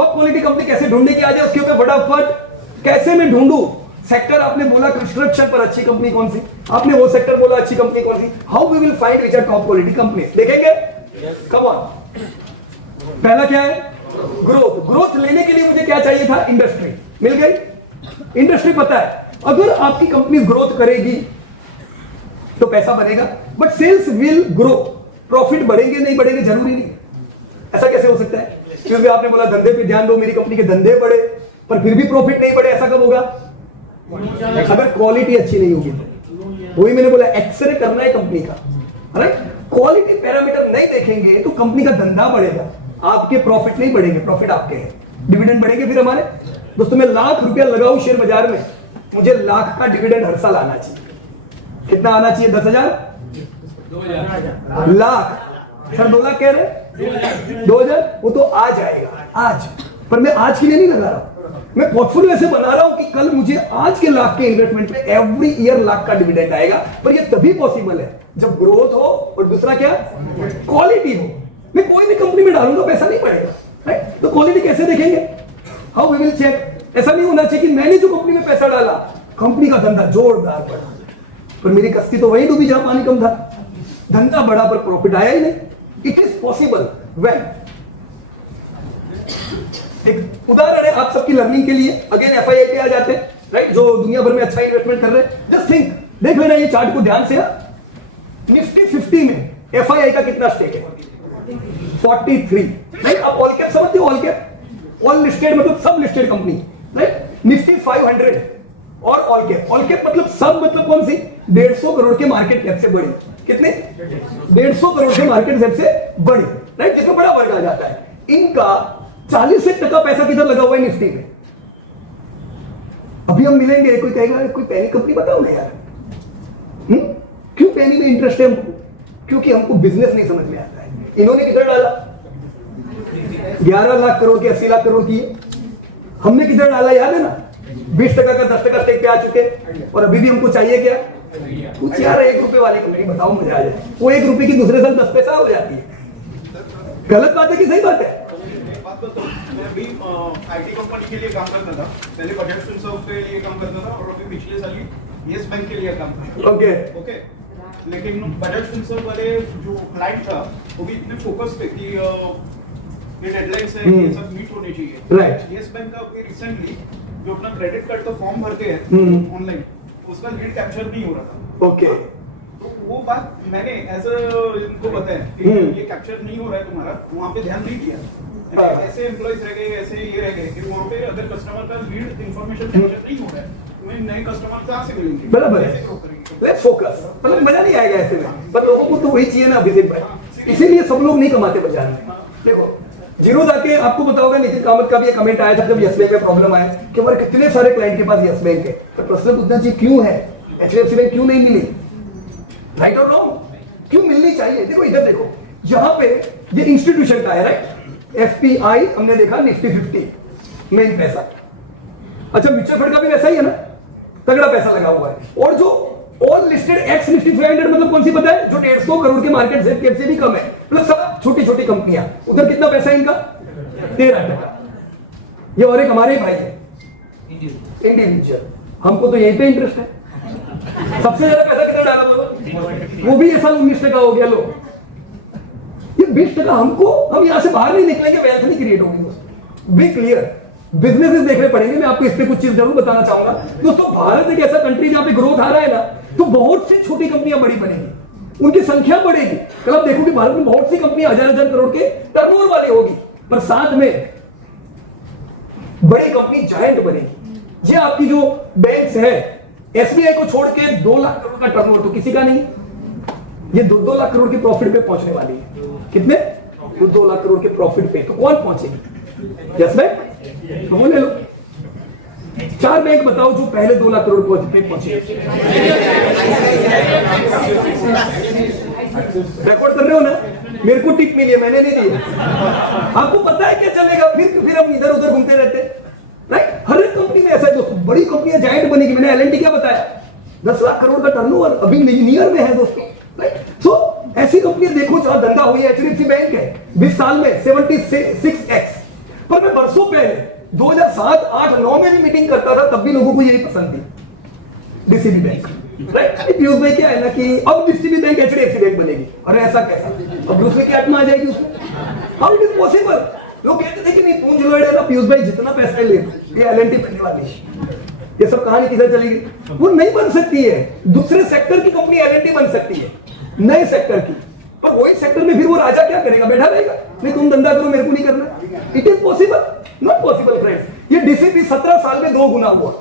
Top quality company कैसे ढूंढने की आ जाए उसके ऊपर फटाफट कैसे मैं ढूंढूं। सेक्टर आपने बोला कंस्ट्रक्शन पर अच्छी कंपनी कौन सी, आपने वो सेक्टर बोला अच्छी कंपनी कौन सी। How we will find which are top quality company, देखेंगे। कम ऑन, पहला क्या है, ग्रोथ। ग्रोथ लेने के लिए मुझे क्या चाहिए था, इंडस्ट्री मिल गई। इंडस्ट्री पता है, अगर आपकी कंपनी ग्रोथ करेगी तो पैसा बनेगा, but sales will grow, profit बढ़ेंगे नहीं बढ़ेंगे जरूरी नहीं। ऐसा कैसे हो सकता है, क्योंकि आपने बोला धंधे पे ध्यान दो, मेरी कंपनी के धंधे बढ़े पर फिर भी प्रॉफिट नहीं बढ़े, ऐसा कब होगा, अगर क्वालिटी अच्छी नहीं होगी तो। वही मैंने बोला, एक्सरे करना है कंपनी का, राइट। क्वालिटी पैरामीटर नहीं देखेंगे तो कंपनी का धंधा बढ़ेगा, आपके प्रॉफिट नहीं बढ़ेंगे, प्रॉफिट आपके हैं, डिविडेंड बढ़ेंगे फिर हमारे। दोस्तों मैं लाख रुपया लगाऊं शेयर बाजार में, मुझे लाख का डिविडेंड हर साल आना चाहिए। कितना आना चाहिए, 10,000, 2,000 लाख। सर 2 लाख कह रहे, 2,000 वो तो आ जाएगा आज, पर मैं आज के लिए नहीं लगा रहा, मैं पोर्टफोलियो ऐसे बना रहा हूं कि कल मुझे आज के लाख के इन्वेस्टमेंट में एवरी ईयर लाख का डिविडेंड आएगा। पर ये तभी पॉसिबल है जब ग्रोथ हो और दूसरा क्या, क्वालिटी हो। मैं कोई भी कंपनी में डालूंगा पैसा नहीं पड़ेगा, राइट। तो क्वालिटी कैसे देखेंगे, हाउ वी विल चेक। ऐसा नहीं होना चाहिए कि मैंने जो कंपनी में पैसा डाला कंपनी का धंधा जोरदार बढ़ा पर मेरी कश्ती तो वही डूबी जहां पानी कम था, धंधा बढ़ा पर प्रॉफिट आया ही नहीं। इट इज पॉसिबल व्हेन, एक उदाहरण है आप सबकी लर्निंग के लिए, अगेन एफआईआई पे आ जाते हैं, राइट, जो दुनिया भर में अच्छा इन्वेस्टमेंट कर रहे हैं। जस्ट थिंक, देख लेना ये चार्ट को ध्यान से। निफ्टी 50 में एफआईआई का कितना स्टेक है, 43, राइट। आप ऑल कैप समझते हो, ऑल कैप, ऑल लिस्टेड मतलब सब लिस्टेड कंपनी, राइट। निफ्टी 500 और ऑल कैप मतलब सब, मतलब कौन सी, 150 करोड़ के मार्केट कैप से बड़ी, कितने, 150 करोड़ के मार्केट कैप से बड़ी, राइट, जिसमें बड़ा वर्ग आ जाता है। इनका 40% पैसा किधर लगा हुआ है, निफ्टी में। अभी हम मिलेंगे, कोई कहेगा कोई पैनी कंपनी बताओ ना यार, क्यों पैनी में इंटरेस्ट है हमको, क्योंकि हमको बिजनेस नहीं समझ में आता है। इन्होंने किधर डाला, 11 लाख करोड़ की 80 लाख करोड़ की, हमने किधर डाला याद है ना, 20% का 10% स्टेक पे आ चुके, और अभी भी हमको चाहिए क्या, कुछ यार 1 रुपए वाली कंपनी बताओ मुझे आ जाए। वो 1 रुपए की दूसरे साल 10 पैसा हो जाती है। गलत बात है कि सही बात है। मैं भी आईटी कंपनी के लिए काम करता था, पहले बजाज फिनसर्व के लिए काम करता था, और अभी पिछले साल ही येस बैंक के लिए काम करता था। ओके, लेकिन बजाज फिनसर्व वाले जो क्लाइंट था वो भी इतने फोकस पे कि ये डेडलाइंस है, ये सब मीट होने चाहिए, राइट। येस बैंक का अभी रिसेंटली जो अपना क्रेडिट कार्ड का फॉर्म भरते हैं ऑनलाइन, उसका लीड कैप्चर नहीं हो रहा था। ओके, तो वो बात मैंने एज इनको बताया कि ये कैप्चर नहीं हो रहा है तुम्हारा, वहाँ पे ध्यान नहीं दिया। ऐसे एम्प्लॉइज रह गए, ऐसे ये रह गए कि वहाँ पे अगर कस्टमर का लीड इंफॉर्मेशन कैप्चर नहीं हो रहा है, तुम्हें नए कस्टमर कहाँ से मिलेंगे, बराबर है। लेट्स फोकस, मतलब मजा नहीं आएगा ऐसे में, पर लोगों को तो वही चाहिए ना अभिषेक भाई, इसीलिए सब लोग नहीं कमाते बाजार में। देखो जीरो जाके आपको बताओगे, नितिन कामत का भी एक कमेंट आया था जब यस बैंक में प्रॉब्लम आया कि हमारे कितने सारे क्लाइंट के पास यस बैंक है, तो प्रश्न पूछना चाहिए क्यों है, एचडीएफसी बैंक क्यों नहीं मिली, राइट और रॉन्ग, क्यों मिलनी चाहिए। देखो इधर देखो, यहाँ पे ये इंस्टीट्यूशन का है, राइट, एफपीआई हमने देखा, निफ्टी 50 मेन पैसा। अच्छा म्यूचुअल फंड का भी वैसा ही है ना, तगड़ा पैसा लगा हुआ है। और जो ऑल लिस्टेड एक्स निफ्टी 500 मतलब कौन सी पता है, जो 150 करोड़ के मार्केट कैप से भी कम है, मतलब सब छोटी छोटी कंपनियां, उधर कितना पैसा है इनका, 13%। ये और एक हमारे भाई है इंडिविजुअल, हमको तो यहीं पे इंटरेस्ट है। सबसे ज्यादा पैसा कितना डाला वो भी ये साल 19% हो गया। लो ये 20% हमको, हम यहां से बाहर नहीं निकलेंगे, वेल्थ नहीं क्रिएट होगी। बी क्लियर, बिजनेसेस देखने पड़ेंगे। मैं आपको इस पे कुछ चीज जरूर बताना चाहूंगा दोस्तों। भारत एक ऐसा कंट्री जहां पे ग्रोथ आ रहा है ना, तो बहुत सी छोटी कंपनियां बड़ी बनेगी, उनकी संख्या बढ़ेगी। कल आप देखोगे भारत में बहुत सी कंपनियां हजार करोड़ के टर्नओवर वाली होगी, पर साथ में बड़ी कंपनी जायंट बनेगी। ये आपकी जो बैंक्स है, एसबीआई को छोड़ के 2 लाख करोड़ का टर्नओवर तो किसी का नहीं, ये 2 लाख करोड़ के प्रॉफिट पे पहुंचने वाली है। कितने, 2 लाख करोड़ के प्रॉफिट पे। तो कौन पहुंचेगी, यस बैंक, तो ले लो। 4 बैंक बताओ जो पहले 2 लाख करोड़ पे पहुंचे। रिकॉर्ड कर रहे हो ना, मेरे को टिप मिली है, मैंने नहीं दी। आपको पता है क्या चलेगा, फिर हम इधर उधर घूमते रहते हैं, राइट। हर एक कंपनी में ऐसा है दोस्तों, बड़ी कंपनियां जायंट बनेगी। मैंने एलएनटी क्या बताया, 10 लाख करोड़ का टर्नओवर अभी नियर में है दोस्तों, राइट। सो ऐसी कंपनियां देखो जहां धंधा हुई है। एचडीएफसी बैंक है 20 साल में 76x, पर मैं बरसों पहले 2007, 8, 9 में भी मीटिंग करता था, तब भी लोगों को यही पसंद थी, डीसीबी बैंक। राइट, पीयूष भाई क्या है ना कि अब डीसीबी बैंक एचडीएफसी बैंक बनेगी, अरे ऐसा कैसा, अब ब्रूस ली की आत्मा आ जाएगी उसमें, हाउ इट इज पॉसिबल। लोग कहते थे कि नहीं पूंज लॉयड है ना, पीयूष भाई जितना पैसा ले ये एलएनटी बनने वाली है, ये सब कहानी किधर चली गई। वो नहीं बन सकती है, दूसरे सेक्टर की कंपनी एलएनटी बन सकती है, नए सेक्टर की, पर वही सेक्टर में फिर वो राजा क्या करेगा, बैठा रहेगा, नहीं तुम धंधा करो मेरे को नहीं करना। It is possible, not possible friends. ये डीसीबी 17 साल में 2 गुना हुआ।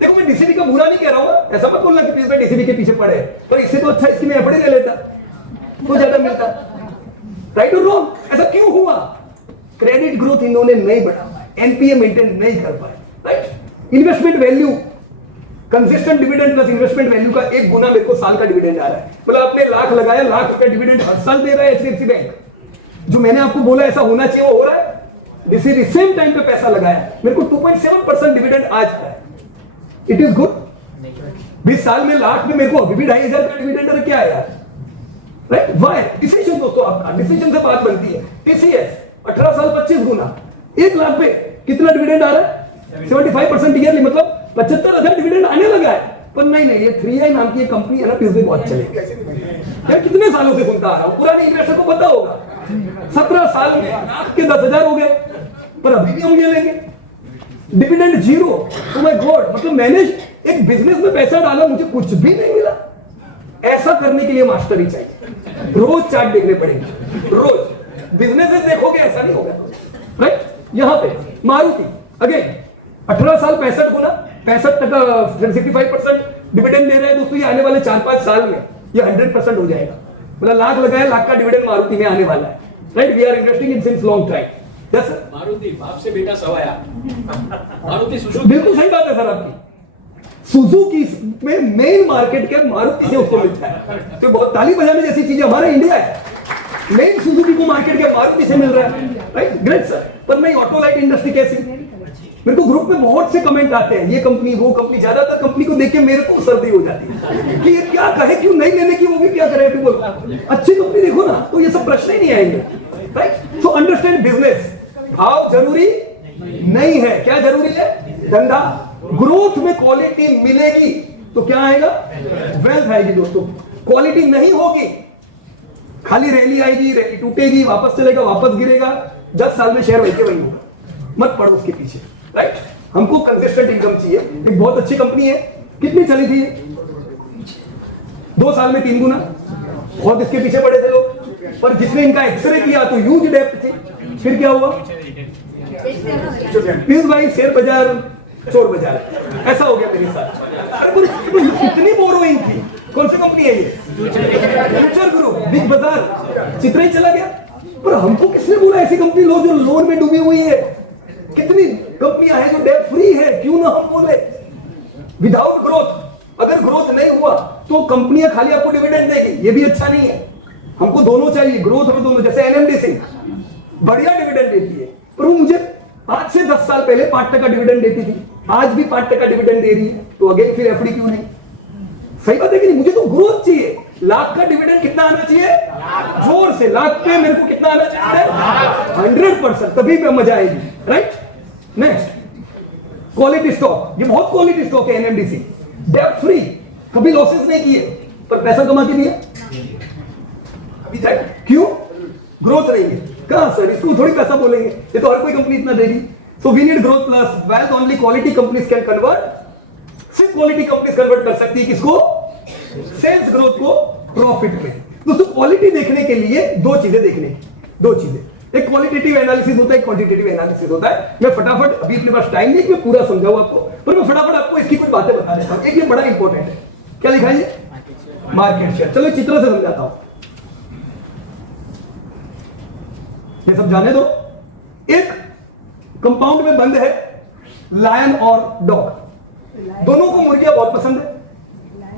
देखो मैं डीसीबी का बुरा नहीं कह रहा हूं, ऐसा मत बोलना कि प्लीज मैं डीसीबी के पीछे पड़े, पर इससे तो अच्छा इसकी मैं एफडी ले लेता तो ज्यादा मिलता। राइट और रॉन्ग, ऐसा क्यों हुआ? क्रेडिट ग्रोथ इन्होंने नहीं बढ़ाया, एनपीए मेंटेन नहीं कर पाए। Right, investment value, consistent dividend plus investment value का 1 गुना मेरे को साल का डिविडेंड आ रहा है। मतलब आपने लाख लगाया, लाख रुपया डिविडेंड हर साल दे रहा है एचडीएफसी बैंक। जो मैंने आपको बोला ऐसा होना चाहिए वो हो रहा है। डीसीबी सेम टाइम पे पैसा लगाया, मेरे को 2.7% डिविडेंड आज है। It is good. 20 साल में लाख में मेरे को अभी भी 2,500 का डिविडेंड क्या है यार? Right, Y? डिसीजन दोस्तों, आपका डिसीजन से बात बनती है। टीसीएस 18 साल 25 गुना, 1 लाख पे कितना डिविडेंड आ रहा है? 75% ईयरली, मतलब 75,000 डिविडेंड आने लगा है। पर नहीं नहीं, ये 3i नाम की कंपनी है ना, ट्यूजडे बहुत चलेगी यार। कितने सालों से सुनता आ रहा हूं, पुराने इन्वेस्टर को पता होगा। 17 साल में लाख के 10,000 हो गए, पर अभी भी हम ये लेंगे डिविडेंड 0। तो माय गॉड, मतलब मैंने एक बिजनेस में पैसा डाला, मुझे कुछ भी नहीं मिला। ऐसा करने के लिए मास्टरी चाहिए, रोज चार्ट देखने पड़ेंगे, रोज बिजनेस देखोगे, ऐसा नहीं होगा। राइट, यहां पे मारुति अगेन 18 साल 65 गुना, 65% 65% डिविडेंड दे रहे हैं दोस्तों। ये आने वाले 4-5 साल में ये 100% हो जाएगा। मतलब लाख लगाया, लाख का डिविडेंड मारुति में आने वाला है। Right, we are investing in since long time. Yes sir, Maruti बाप से बेटा सवाया। मारुति सुजुकी, बिल्कुल सही बात है सर आपकी। सुजुकी में मेन मार्केट क्या मारुति से उसको मिलता है, तो बहुत ताली बजाने जैसी चीज हमारा इंडिया है। मेन सुजुकी को मार्केट क्या मारुति से मिल रहा है। Right, great sir. पर नहीं, ऑटो लाइट इंडस्ट्री कैसी? मेरे को ग्रुप में बहुत से कमेंट आते हैं, ये कंपनी वो कंपनी, ज्यादातर कंपनी को देख के मेरे को सर्दी हो जाती है कि ये क्या कहे, क्यों नहीं लेने की, वो भी क्या करे। बोलो अच्छी कंपनी देखो ना, तो ये सब प्रश्न ही नहीं आएंगे। Right, so understand business. भाव जरूरी नहीं है, क्या जरूरी है? धंधा। ग्रोथ में क्वालिटी मिलेगी तो क्या आएगा? वेल्थ आएगी दोस्तों। क्वालिटी नहीं होगी, खाली रैली आएगी, रैली टूटेगी, वापस चलेगा, वापस गिरेगा, 10 साल में शेयर वही वही होगा। मत पड़ो उसके पीछे। राइट, हमको कंसिस्टेंट इनकम चाहिए। एक बहुत अच्छी कंपनी है, कितनी चली थी? 2 साल में 3 गुना। बहुत इसके पीछे पड़े थे लोग, पर जिसने इनका एक्सरे किया तो ह्यूज डेप्थ थी। फिर क्या हुआ? पीयूष भाई शेयर बाजार चोर बाजार, ऐसा हो गया मेरे साथ। कितनी बोरोइंग थी? कौन सी कंपनी है ये? फ्यूचर ग्रुप, बिग बाजार, चित्र ही चला गया। पर हमको किसने बोला ऐसी कंपनी लो जो लोन में डूबी हुई है? कितनी कंपनियां हैं जो डेट फ्री है, क्यों ना हम बोले? विदाउट ग्रोथ, अगर ग्रोथ नहीं हुआ तो कंपनियां खाली आपको डिविडेंड देगी, ये भी अच्छा नहीं है। हमको दोनों चाहिए, ग्रोथ और दोनों। जैसे एनएमडीसी बढ़िया डिविडेंड देती है, पर वो मुझे आज से 10 साल पहले 5% डिविडेंड देती थी, आज भी 5% डिविडेंड दे रही है, तो अगेन फिर एफडी क्यों नहीं? सही बात है कि नहीं? मुझे तो ग्रोथ चाहिए। लाख का डिविडेंड कितना आना चाहिए? जोर से लाख पे मेरे को कितना आना चाहिए? 100%, तभी पे मजा आएगी। Right, next quality stock. ये बहुत क्वालिटी स्टॉक है एनएमडीसी, डेट फ्री, कभी लॉसेस नहीं किए, पर पैसा कमा के दिया अभी तक। क्यों? ग्रोथ नहीं है। कहां सर, इसको थोड़ी पैसा बोलेंगे, ये तो हर कोई कंपनी इतना देगी। So we need growth plus wealth. Only quality companies can convert. सिर्फ क्वालिटी कंपनीज कन्वर्ट कर सकती है किसको? सेल्स ग्रोथ को प्रॉफिट में। दोस्तों क्वालिटी देखने के लिए 2 चीजें देखने की, 2 चीजें, एक क्वालिटेटिव एनालिसिस होता है, एक क्वांटिटेटिव एनालिसिस होता है। मैं फटाफट, अभी अपने पास टाइम नहीं कि मैं पूरा समझाऊं आपको, पर मैं फटाफट आपको इसकी कुछ बातें बता देता हूं। एक ये बड़ा इंपॉर्टेंट है, क्या लिखा है? Market share. चलो चित्र से समझाता हूं, ये सब जाने दो। एक कंपाउंड में बंद है लायन और डॉग, दोनों को मुर्गियां बहुत पसंद है।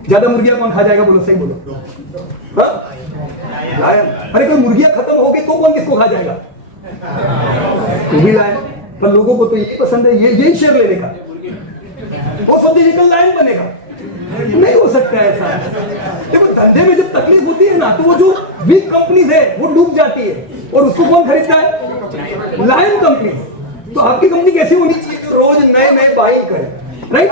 ज्यादा मुर्गियां कौन खा जाएगा? बोलो, सही बोलो। लायन। अरे कोई मुर्गियां खत्म हो गई तो कौन किसको खा जाएगा? तो भी लायन। पर लोगों को तो यही पसंद है, यही शेयर लेने का। वो सब डिजिटल लायन बनेगा, नहीं हो सकता ऐसा। देखो धंधे में जब तकलीफ होती है ना, तो वो जो वीक कंपनीज है वो डूब जाती है, और उसको कौन खरीदता है? Lion company. तो आपकी कंपनी कैसी होनी चाहिए जो रोज नए नए बाइंग करे, राइट?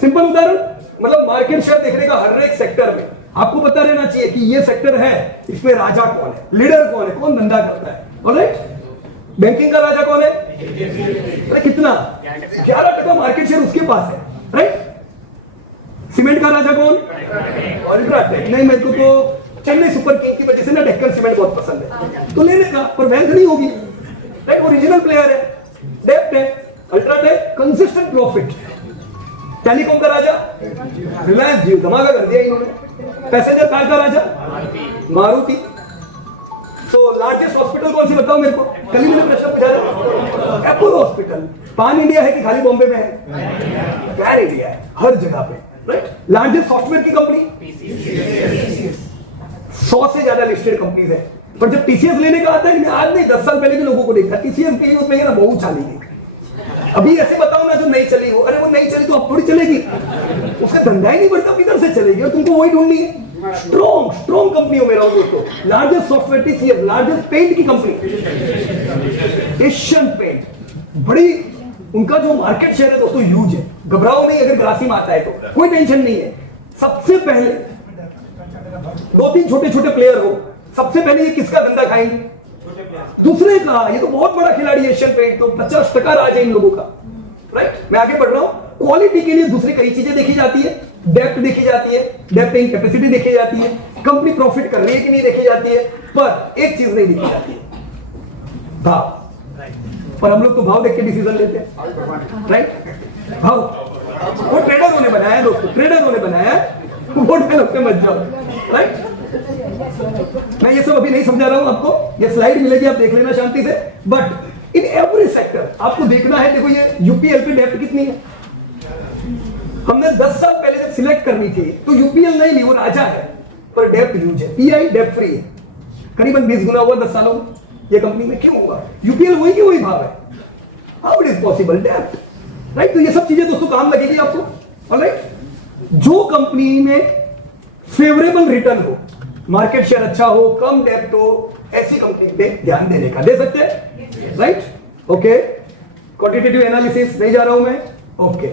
सिंपल उदाहरण, मतलब मार्केट शेयर देखने का हर एक सेक्टर में आपको पता रहना चाहिए कि ये सेक्टर है, इसमें राजा कौन है, लीडर कौन है, कौन धंधा करता है, ऑलराइट? बैंकिंग का राजा कौन है? अरे कितना? 11% मार्केट शेयर उसके पास है, राइट? सीमेंट का राजा कौन? अल्ट्राटेक। नहीं, मेरे को तो चेन्नई सुपर किंग की वजह से ना डेक्कन सीमेंट बहुत पसंद है, तो लेने का, पर बैंक नहीं होगी, राइट? ओरिजिनल प्लेयर है, डेप्ट है, अल्ट्राटेक कंसिस्टेंट प्रॉफिट। टेलीकॉम का राजा रिलायंस जियो, धमाका कर दिया इन्होंने। पैसेंजर कार का राजा मारुति। तो लार्जेस्ट हॉस्पिटल कौन सी बताओ मेरे को? कल ही मैंने प्रश्न पूछा था, अपोलो हॉस्पिटल। पान इंडिया है कि खाली बॉम्बे में है? पैन इंडिया है, हर जगह पे, राइट? लार्जेस्ट सॉफ्टवेयर की कंपनी 100 से ज्यादा लिस्टेड कंपनीज है, पर जब टीसीएस लेने का आता है, आज नहीं 10 साल पहले भी लोगों को देखा टीसीएस के यूज में ना बहुत चाली गई। अभी ऐसे बताओ ना जो नहीं चली हो, अरे वो नहीं चली तो अब थोड़ी चलेगी, उसका धंधा ही नहीं बढ़ता, किधर से चलेगी? और तुमको वही ढूंढनी है। स्ट्रॉन्ग कंपनी हो मेरा दोस्तों। Largest software TCS, largest paint की कंपनी एशियन पेंट, बड़ी, उनका जो मार्केट शेयर है दोस्तों ह्यूज है। घबराओ नहीं, अगर ग्रासिम आता है तो कोई टेंशन नहीं है। सबसे पहले 2-3 छोटे प्लेयर हो, सबसे पहले ये किसका धंधा खाएंगे? दूसरे का। ये तो बहुत बड़ा खिलाड़ी है एशियन पेंट, तो 50% राज है इन लोगों का, राइट? मैं आगे बढ़ रहा हूं। क्वालिटी के लिए दूसरी कई चीजें देखी जाती है, डेप्थ देखी जाती है, डेप्थ पेइंग कैपेसिटी देखी जाती है, कंपनी प्रॉफिट कर रही है कि नहीं देखी जाती है, पर एक चीज नहीं देखी जाती है, भाव। पर हम लोग तो भाव देख के डिसीजन लेते हैं, राइट? भाव वो ट्रेडरों ने बनाया है दोस्तों, ट्रेडरों ने बनाया है, वो डेवलप पे मत जाओ, राइट? मैं ये सब अभी नहीं समझा रहा हूं आपको, ये स्लाइड मिलेगी, आप देख लेना शांति से। बट इन एवरी सेक्टर आपको देखना है। देखो ये यूपीएल की डेप्थ कितनी है? हमने 10 साल पहले जब सिलेक्ट करनी थी तो यूपीएल नहीं ली, वो राजा है, पर डेप्थ यूज है। पीआई डेप्थ फ्री है, करीबन 20 गुना हुआ 10 सालों में ये कंपनी में। क्यों हुआ? यूपीएल वही की वही भाव है। How it is possible? Depth, right? तो ये सब चीजें दोस्तों काम लगेगी आपको, ऑलराइट? जो कंपनी में फेवरेबल रिटर्न हो, मार्केट शेयर अच्छा हो, कम डेप्थ हो, ऐसी कंपनी पे ध्यान देने का। दे सकते हैं, राइट? ओके, क्वांटिटेटिव एनालिसिस नहीं जा रहा हूं मैं, ओके।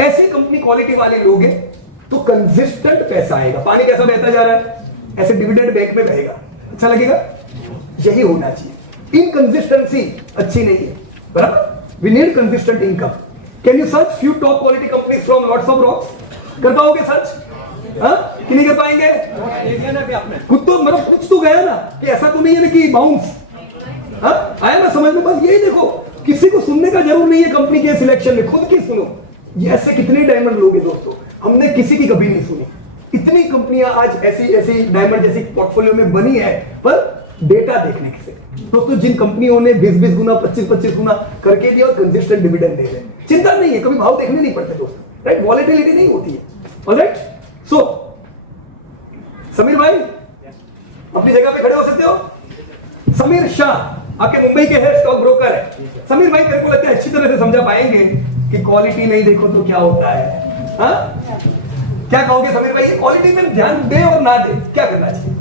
ऐसी कंपनी क्वालिटी वाले लोग हैं तो कंसिस्टेंट पैसा आएगा। पानी कैसा बहता जा रहा है, ऐसे डिविडेंड बैंक में बहेगा, अच्छा लगेगा? यही होना चाहिए। इनकंसिस्टेंसी अच्छी नहीं है, बराबर? We need consistent income. Can you search few top quality companies from lots of rocks? कर पाओगे सर्च? हाँ कि नहीं कर पाएंगे? खुद तो मतलब कुछ तो गया ना, कि ऐसा तो नहीं है ना कि बाउंस। हाँ आया ना समझ में? बस यही देखो, किसी को सुनने का जरूर नहीं है कंपनी के सिलेक्शन में, खुद की सुनो। ये ऐसे कितने डायमंड लोग हैं दोस्तों, हमने किसी की कभी नहीं सुनी। इतनी कंपनियां आज ऐसी डायमंड जैसी पोर्टफोलियो में बनी है, पर डेटा देखने से दोस्तों, जिन कंपनियों ने 20-20 गुना 25-25 गुना करके दिया और कंसिस्टेंट डिविडेंड दे रहे हैं, चिंता नहीं है, कभी भाव देखने नहीं पड़ते दोस्तों, राइट? वॉलेटिलिटी नहीं होती है, ऑलराइट? सो समीर भाई अपनी जगह पे खड़े हो सकते हो। समीर शाह आपके मुंबई के है, स्टॉक ब्रोकर है। समीर भाई मेरे को लगता है अच्छी तरह से समझा पाएंगे कि क्वालिटी नहीं देखो तो क्या होता है। हाँ क्या कहोगे समीर भाई, क्वालिटी में ध्यान दे और ना दे, क्या करना चाहिए?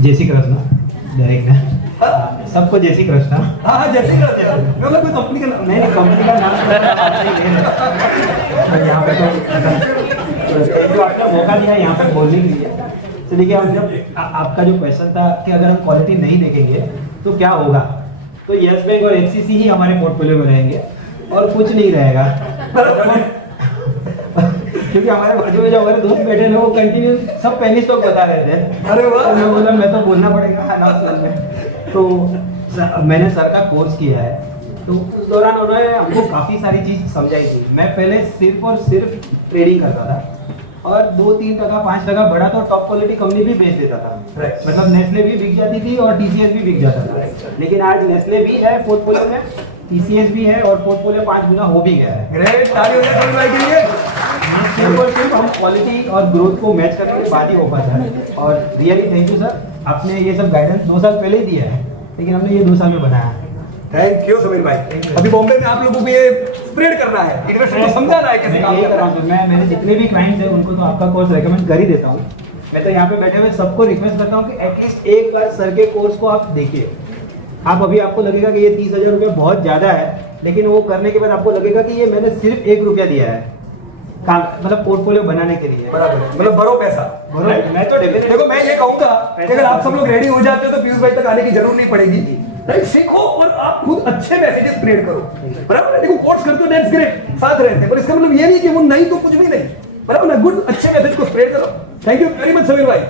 जय श्री कृष्ण। डायरेक्ट है सबको जय श्री कृष्ण। हाँ जय श्री कृष्ण। मतलब कोई कंपनी का नाम नहीं, कंपनी का नाम यहाँ पे तो आपका मौका दिया यहाँ पे बोलने के लिए। तो देखिए, हम जब आपका जो क्वेश्चन था कि अगर हम क्वालिटी नहीं देखेंगे तो क्या होगा, तो यस बैंक और एचसीसी ही हमारे पोर्टफोलियो में रहेंगे और कुछ नहीं रहेगा। क्योंकि हमारे बाजू में जो हमारे दोस्त बैठे हैं वो कंटिन्यू सब पेनी स्टॉक बता रहे थे। अरे वाह, मैं बोला मैं तो बोलना पड़ेगा अनाउंसमेंट में। तो मैंने सर का कोर्स किया है, तो उस दौरान उन्होंने हमको काफ़ी सारी चीज़ समझाई थी। मैं पहले सिर्फ और सिर्फ ट्रेडिंग करता था और 2-3%, 5% बढ़ा तो टॉप क्वालिटी कंपनी भी बेच देता था। मतलब नेस्ले भी बिक जाती थी और टीसीएस भी बिक जाता था। लेकिन आज नेस्ले भी है पोर्टफोलियो में, टीसीएस भी है और पोर्टफोलियो 5 गुना हो भी गया है। ग्रेट, ताली हो जाए समीर भाई के लिए। सिर्फ और सिर्फ हम क्वालिटी और ग्रोथ को मैच करने के बाद ही हो पाता है। और रियली थैंक यू सर, आपने ये सब गाइडेंस 2 साल पहले ही दिया है, लेकिन हमने ये 2 साल में बनाया है। थैंक यू समीर भाई। अभी बॉम्बे में आप लोगों को ये स्प्रेड करना है, इन्वेस्टर को समझाना है कैसे काम करना है। मैंने जितने भी क्लाइंट्स हैं उनको तो आपका कोर्स रेकमेंड कर ही देता हूँ। मैं तो यहाँ पे बैठे हुए सबको रिक्वेस्ट करता हूँ कि एटलीस्ट एक बार सर के कोर्स को आप देखिए। आप अभी आपको लगेगा कि ये 30,000 रुपये बहुत ज़्यादा है, लेकिन वो करने के बाद आपको लगेगा कि ये मैंने सिर्फ 1 रुपया दिया है काम, मतलब पोर्टफोलियो बनाने के लिए। बराबर है, मतलब बरो पैसा। मैं तो डेफिनेटली देखो मैं ये कहूंगा कि अगर आप सब लोग रेडी हो जाते हो तो पीयूष भाई तक आने की जरूरत नहीं पड़ेगी, राइट? सीखो और आप खुद अच्छे मैसेजेस क्रिएट करो, बराबर है? देखो कोर्स करते हो दैट्स ग्रेट, साथ रहते हैं, पर इसका मतलब ये नहीं कि वो नहीं तो कुछ भी नहीं, बराबर ना? गुड अच्छे मैसेज को स्प्रेड करो। Thank you very much Sameer भाई।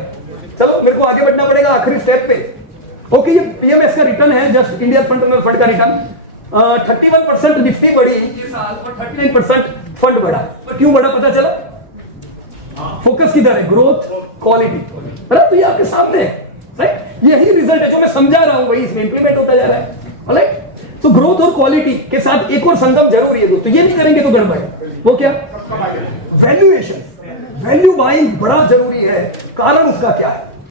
चलो मेरे को आगे बढ़ना पड़ेगा आखिरी स्टेप पे। ओके, ये पीएमएस का रिटर्न है, जस्ट इंडिया फंड फंड का रिटर्न। 31% निफ्टी बढ़ी ये साल और 39% फंड बढ़ा। पर क्यों बढ़ा पता चला? फोकस किधर है? ग्रोथ, क्वालिटी, बराबर? तो ये आपके सामने है, राइट? यही रिजल्ट है जो मैं समझा रहा हूं, वही इसमें इंप्लीमेंट होता जा रहा है, राइट? तो ग्रोथ और क्वालिटी के साथ एक और संगम जरूरी है दोस्तों। ये नहीं करेंगे तो गड़बड़ है। वो क्या? वैल्यूएशन, वैल्यू बाइंग बड़ा जरूरी है। कारण उसका क्या है?